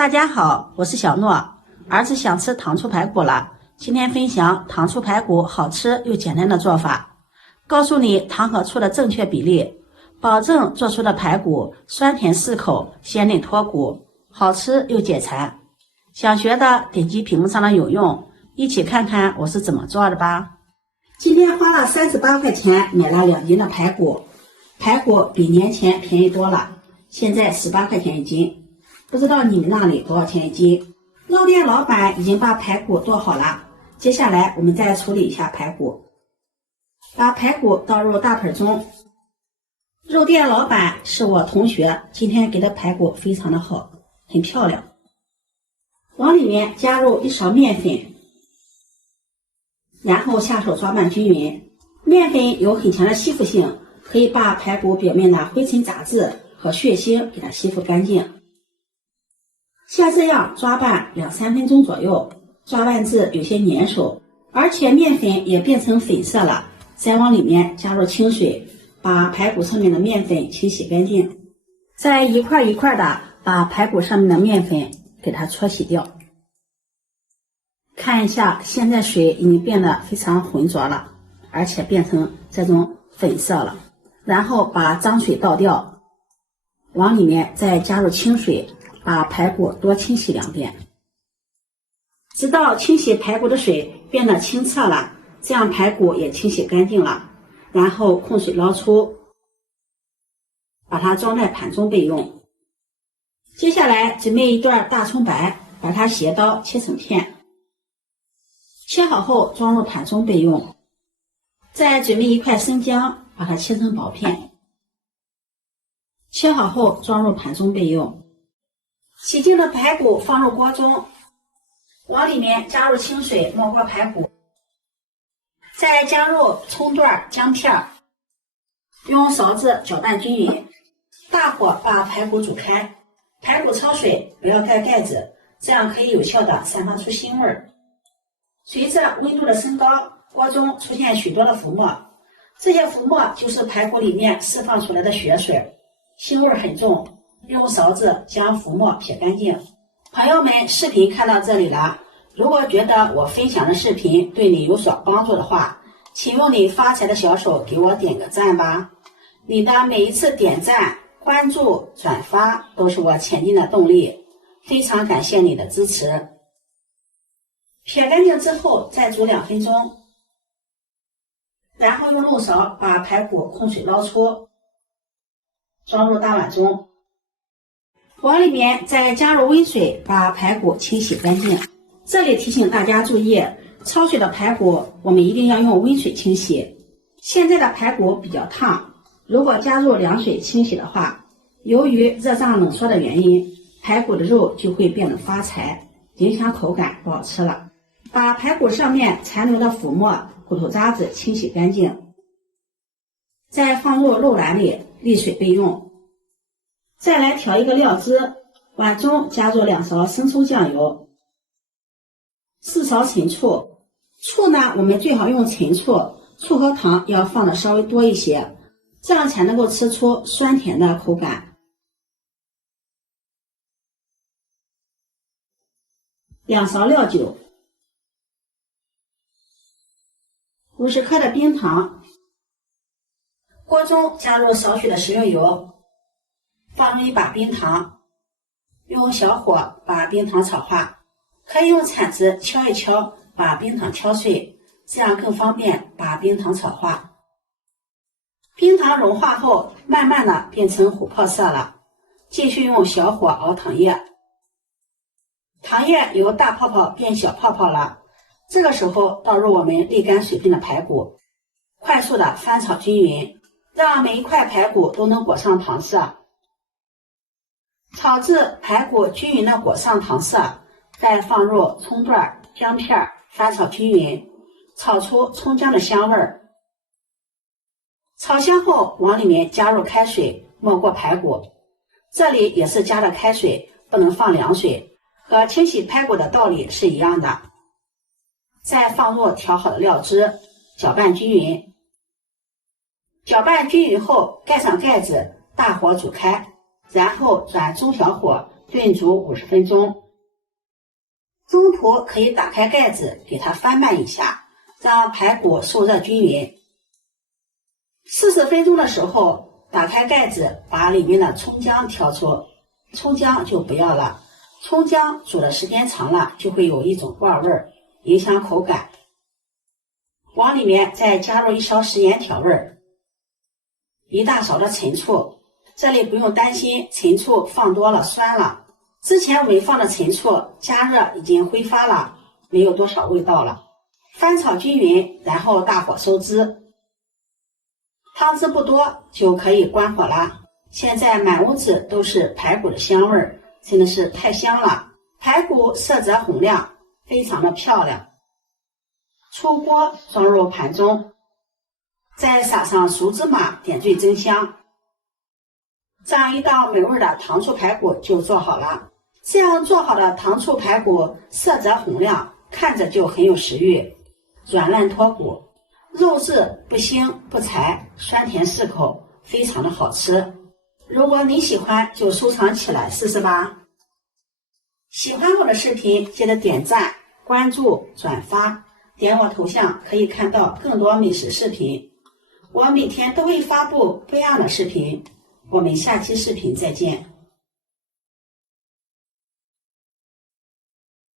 大家好，我是小諾。兒子想吃糖醋排骨了，今天分享糖醋排骨好吃又簡單的做法，告訴你糖和醋的正確比例，保證做出的排骨酸甜適口，鮮嫩脫骨，好吃又解饞。想學的點擊屏幕上的有用，一起看看我是怎麼做的吧。今天花了38塊錢買了2斤的排骨，排骨比年前便宜多了，現在18塊錢一斤。不知道你們那裡多少錢一斤？肉店老板已經把排骨剁好了，接下来我們再處理一下排骨。把排骨倒入大盆中。肉店老板是我同學，今天给的排骨非常的好，很漂亮。往裡面加入1勺麵粉，然后下手抓拌均匀。麵粉有很強的吸附性，可以把排骨表面的灰塵雜質和血腥給它吸附乾淨。像這樣抓拌2-3分鐘左右，抓拌至有些粘手，而且麵粉也變成粉色了，再往裡面加入清水，把排骨上面的麵粉清洗乾淨，再一塊一塊的把排骨上面的麵粉給它搓洗掉。看一下，現在水已經變得非常渾濁了，而且變成這種粉色了。然後把髒水倒掉，往裡面再加入清水，把排骨多清洗2遍，直到清洗排骨的水变得清澈了，这樣排骨也清洗乾淨了。然後控水撈出，把它裝在盤中備用。接下來準備一段大蔥白，把它斜刀切成片，切好後裝入盤中備用。再準備一塊生薑，把它切成薄片，切好後裝入盤中備用。洗淨的排骨放入鍋中，往裡面加入清水没過排骨，再加入蔥段、薑片，用勺子攪拌均勻，大火把排骨煮開。排骨焯水不要蓋蓋子，這樣可以有效的散發出腥味。隨着溫度的升高，鍋中出現許多的浮沫，這些浮沫就是排骨裡面釋放出來的血水，腥味很重。用勺子將浮沫撇乾淨。朋友們，視頻看到這裡了，如果覺得我分享的視頻對你有所幫助的話，請用你發財的小手給我點個讚吧。你的每一次點讚、關注、轉發都是我前進的動力，非常感謝你的支持。撇乾淨之後再煮2分鐘，然後用漏勺把排骨控水撈出，裝入大碗中。往裡面再加入溫水，把排骨清洗乾淨。這裡提醒大家注意，焯水的排骨我們一定要用溫水清洗。現在的排骨比較燙，如果加入涼水清洗的話，由於熱脹冷縮的原因，排骨的肉就會變得發柴，影響口感，不好吃了。把排骨上面殘留的浮沫、骨頭渣子清洗乾淨，再放入肉籃裡瀝水備用。再來調一個料汁，碗中加入2勺生抽醬油，4勺陳醋。醋呢，我們最好用陈醋，醋和糖要放的稍微多一些，這樣才能夠吃出酸甜的口感。2勺料酒，50克的冰糖。鍋中加入少許的食用油。放入1把冰糖，用小火把冰糖炒化，可以用鏟子敲一敲，把冰糖敲碎，這樣更方便把冰糖炒化。冰糖融化後，慢慢的變成琥珀色了，繼續用小火熬糖液。糖液由大泡泡變小泡泡了，這個時候倒入我們瀝乾水分的排骨，快速的翻炒均勻，讓每一塊排骨都能裹上糖色。炒至排骨均勻的裹上糖色，再放入蔥段、薑片，翻炒均勻，炒出蔥薑的香味兒。炒香後，往裡面加入開水，没過排骨。這裡也是加了開水，不能放涼水，和清洗排骨的道理是一樣的。再放入調好的料汁，攪拌均勻。攪拌均勻後，蓋上蓋子，大火煮開。然後轉中小火燉煮50分鐘。中途可以打開蓋子，給它翻拌一下，讓排骨受熱均勻。40分鐘的時候，打開蓋子，把裡面的蔥薑挑出，蔥薑就不要了，蔥薑煮的時間長了就会有一種怪味，影響口感。往裡面再加入1勺食盐調味，1大勺的陈醋，這裡不用擔心陈醋放多了酸了，之前未放的陈醋加熱已經挥發了，沒有多少味道了。翻炒均勻，然後大火收汁，湯汁不多就可以關火了。現在滿屋子都是排骨的香味兒，真的是太香了。排骨色澤紅亮，非常的漂亮。出鍋装入盘中，再撒上熟芝麻，点綴增香。這樣一道美味的糖醋排骨就做好了。这樣做好的糖醋排骨色澤紅亮，看着就很有食欲，軟爛脫骨，肉質不腥不柴，酸甜適口，非常的好吃。如果你喜歡，就收藏起來試試吧。喜歡我的視頻，記得點讚、關注、轉發，點我頭像可以看到更多美食視頻。我每天都會發布不一樣的視頻，我們下期視頻再見。